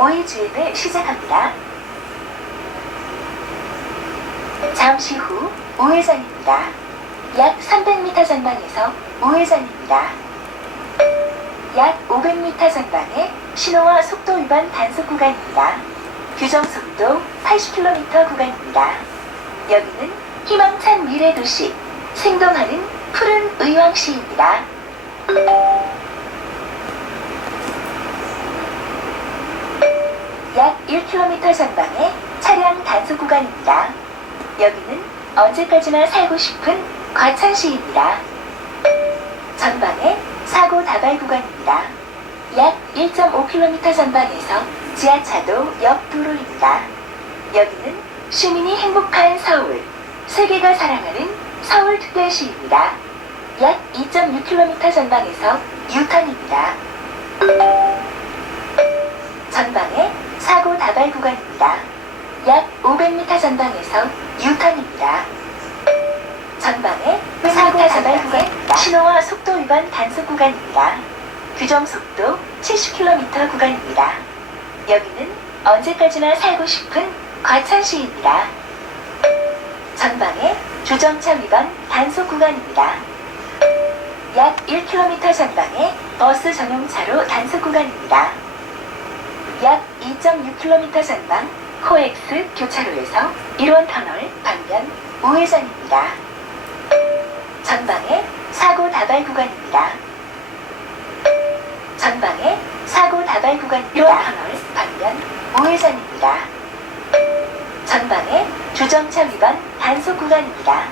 모의 주행을 시작합니다. 잠시 후 우회전입니다. 약 300m 전방에서 우회전입니다. 약 500m 전방에 신호와 속도 위반 단속 구간입니다. 규정 속도 80km 구간입니다. 여기는 희망찬 미래 도시, 생동하는 푸른 의왕시입니다. 약 1km 전방에 차량 단속 구간입니다. 여기는 언제까지나 살고 싶은 과천시입니다. 전방에 사고 다발 구간입니다. 약 1.5km 전방에서 지하차도 옆 도로입니다. 여기는 시민이 행복한 서울, 세계가 사랑하는 서울특별시입니다. 약 2.6km 전방에서 유턴입니다. 전방에 다발 구간입니다. 약 500m 전방에서 유턴입니다. 전방에 사고 다발 구간입니다. 신호와 속도 위반 단속 구간입니다. 규정 속도 70km 구간입니다. 여기는 언제까지나 살고 싶은 과천시입니다. 전방에 주정차 위반 단속 구간입니다. 약 1km 전방에 버스 전용차로 단속 구간입니다. 약 2.6km 전방 코엑스 교차로에서 1원 터널 방면 우회전입니다. 전방에 사고 다발 구간입니다. 전방에 사고 다발 구간입니다. 1원 터널 방면 우회전입니다. 전방에 주정차 위반 단속 구간입니다.